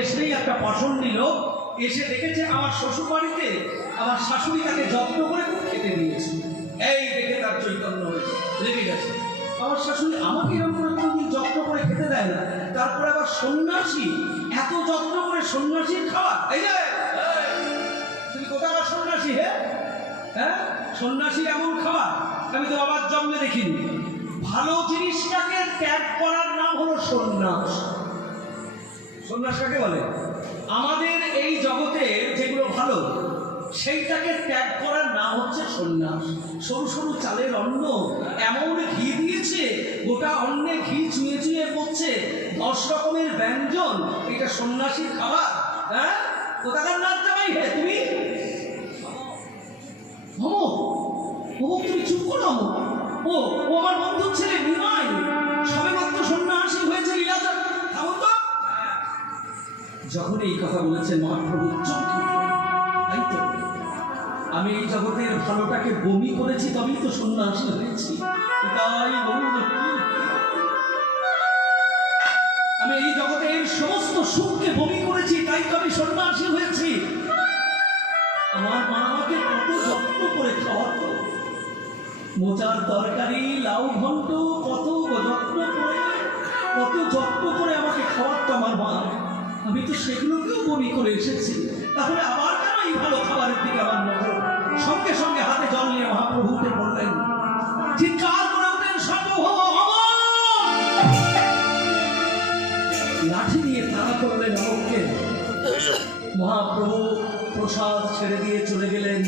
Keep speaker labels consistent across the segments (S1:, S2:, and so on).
S1: এসেই একটা পছন্দ নিল, এসে দেখেছে আমার শ্বশুর বাড়িতে আমার শাশুড়ি তাকে যত্ন করে খেতে দিয়েছে। এই দেখে তার চৈতন্য হয়েছে, লেগে গেছে। আমার শাশুড়ি আমাকে এরকম করে কোনোদিন যত্ন করে খেতে দেয় না। তারপরে আবার সন্ন্যাসী, এত যত্ন করে সন্ন্যাসীর খাওয়া, এই যে, তুমি কোথাকার সন্ন্যাসী, হে? হ্যাঁ? সন্ন্যাসীর এমন খাওয়া, আমি তো বাবার জন্মে দেখিনি। ভালো জিনিসটাকে ত্যাগ করার নাম হলো সন্ন্যাস। সন্ন্যাস কাকে বলে? আমাদের এই জগতের যেগুলো ভালো, সেইটাকে ত্যাগ করার নাম হচ্ছে সন্ন্যাস। সরু সরু চালের অন্ন এমন ঘি দিয়েছে, গোটা অন্নে ঘি চুয়ে চুয়ে পড়ছে, দশ রকমের ব্যঞ্জন, এটা সন্ন্যাসীর খাবার হ্যাঁ? কোথাকার নাচ জামাই হে তুমি? মোমো মোমো, তুমি চুপ করো ও যখন এই কথা বলেছেন মহাপ্রভু আমি এই জগতের ভালোটাকে বমি করেছি, তবেই তো সন্ন্যাসী হয়েছি। তাই আমি এই জগতের সমস্ত সুখকে বমি করেছি, তাই তো আমি সন্ন্যাসী হয়েছি। আমার মা আমাকে কত যত্ন করে খাওয়াতো। মোচার তরকারি, লাউ ঘন্ট আমি তো সেগুলোকেও বমি করে এসেছি। তাহলে আবার কেন এই ভালো খাবারের দিকে আমার নজর? সঙ্গে সঙ্গে হাতে জল নিয়ে মহাপ্রভু উঠে পড়লেন চিৎকার করে লাঠি দিয়ে তাড়া করলেন অমরকে মহাপ্রভু প্রসাদ ছেড়ে দিয়ে চলে গেলেন।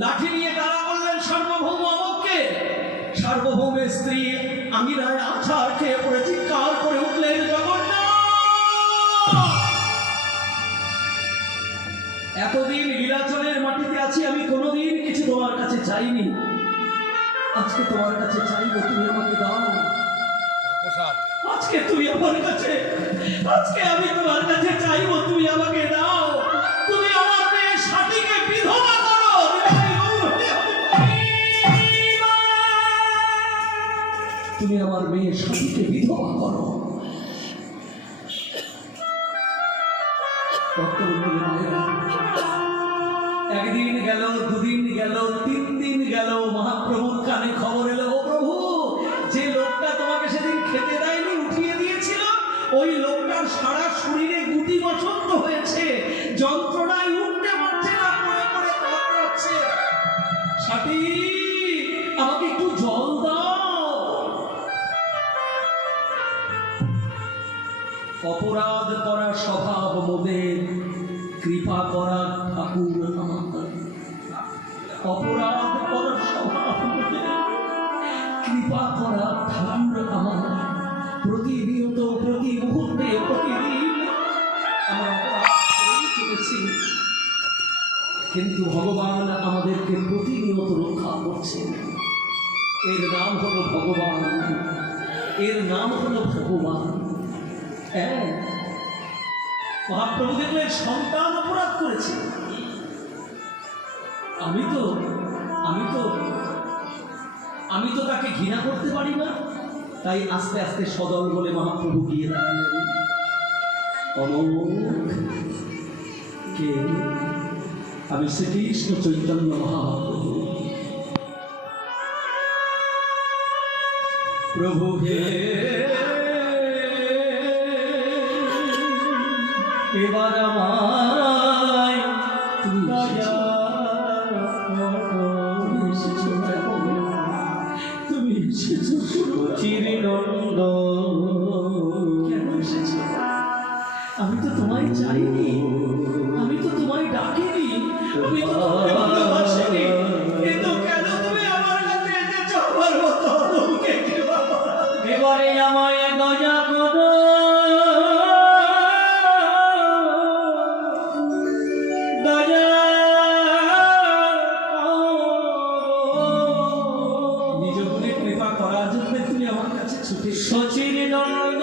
S1: লাঠি নিয়ে তারা বললেন সার্বভৌম অমককে। সার্বভৌমের স্ত্রী আমিরায় আছার খেয়ে পড়ে এতদিন লীলাচলের মাটিতে আছি আমি কোনোদিন কিছু তোমার কাছে চাইনি। আজকে তোমার কাছে চাইব তুমি আমাকে দাও। আজকে তুমি আমার কাছে আজকে আমি তোমার কাছে চাইব তুমি আমাকে দাও। তুমি আমার মেয়ে সাথীকে বিধবা করো। তুমি আমার মেয়ে সাথীকে বিধবা করো। একদিন গেল, দুদিন গেল, তিন দিন গেল, মহাপ্রভুর কানে খবর এলো, ও প্রভু, যে লোকটা তোমাকে সেদিন খেতে দেয়নি, উঠিয়ে দিয়েছিল, ওই লোকটার সারা শরীরে গুটি বসন্ত হয়েছে, যন্ত্রণায় উঠতে পারছে না, পড়ে পড়ে কাতরাচ্ছে সাথী, আমাকে একটু জল দাও। অপরাধ করা স্বভাব মোদের, কৃপা করা ঠাকুর করা আমার প্রতিনিয়ত প্রতি মুহূর্তে প্রতিদিন আমরা কিন্তু ভগবান আমাদেরকে প্রতিনিয়ত রক্ষা করছে। এর নাম হলো ভগবান। এর নাম হলো ভগবান। হ্যাঁ। মহাপ্রভু দেখলেন সন্তান অপরাধ করেছে। আমি তো আমি তো আমি তো তাকে ঘৃণা করতে পারি না। তাই আস্তে আস্তে সদল বলে মহাপ্রভু গিয়ে দাঁড়ালেন। কে আমি শ্রীকৃষ্ণ চৈতন্য মহাপ্রভু। প্রভু হে, এবার আমায় আমি তো তোমায় চাইনি আমি তো তোমায় ডাকিনি আমি তো তোমায় ভালোবাসিনি কিন্তু কেন তুমি আমার কাছে এসেছ আমার মতো
S2: আমায় দয়া করো।
S1: নিজ গুণে কৃপা করার জন্য তুমি আমার কাছে ছুটে।
S2: সচির নন্দ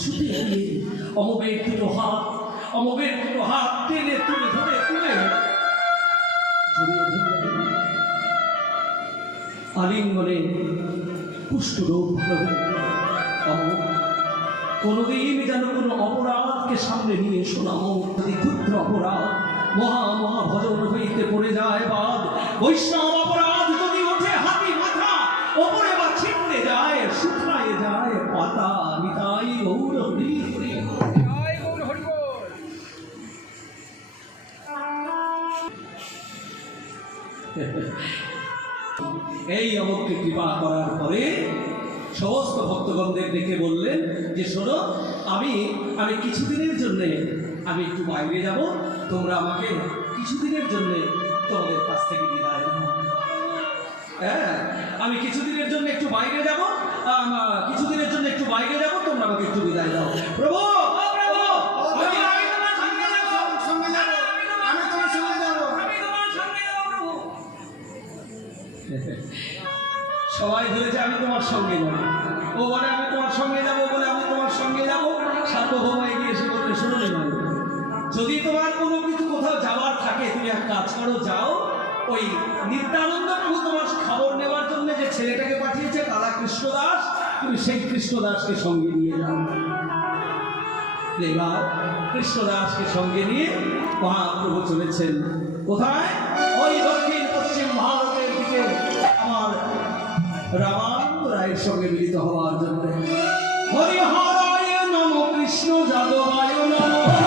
S1: ছুটে গিয়ে অমবের দুটো হাত অমবের দুটো হাত টেনে তুলে ধরে, তুলে আলিঙ্গনে রোগ ভালো কোনোদিন যেন কোনো অপরাধকে সামনে নিয়ে শোনাও যদি ক্ষুদ্র অপরাধ, মহা মহা ভজন হইতে পড়ে যায় বাদ। বৈষ্ণব অপরাধ যদি ওঠে হাতি মাথা, ওপরে বা ছিটতে যায় শুকনায় যায় পাতা। এই অমরকে কৃপা করার পরে সমস্ত ভক্তগণদের দেখে বললেন যে, শোনো, আমি আমি কিছুদিনের জন্যে, আমি একটু বাইরে যাব। তোমরা আমাকে কিছুদিনের জন্যে তোমাদের কাছ থেকে বিদায় দাও হ্যাঁ আমি কিছুদিনের জন্য একটু বাইরে যাব। কিছুদিনের জন্য একটু বাইরে যাব, তোমরা আমাকে একটু বিদায় দাও। প্রভু! সবাই ধরেছে আমি তোমার সঙ্গে যাব। ও বলে, আমি তোমার সঙ্গে যাব বলে আমি তোমার সঙ্গে যাব। সার্বভৌম এগিয়ে এসে বলতে শুনো নি ভাই যদি তোমার কোনো কিছু কোথাও যাওয়ার থাকে, তুমি এক কাজ করো, যাও, ওই নিত্যানন্দ প্রভু তোমার খবর নেওয়ার জন্য যে ছেলেটাকে পাঠিয়েছে কালা কৃষ্ণদাস তুমি সেই কৃষ্ণদাসকে সঙ্গে নিয়ে যাও। এবার কৃষ্ণদাসকে সঙ্গে নিয়ে মহাপ্রভু চলেছেন। কোথায়? রামানন্দ রায়ের সঙ্গে মিলিত হওয়ার জন্য। হরিহরায় নম কৃষ্ণ যাদবায় নম।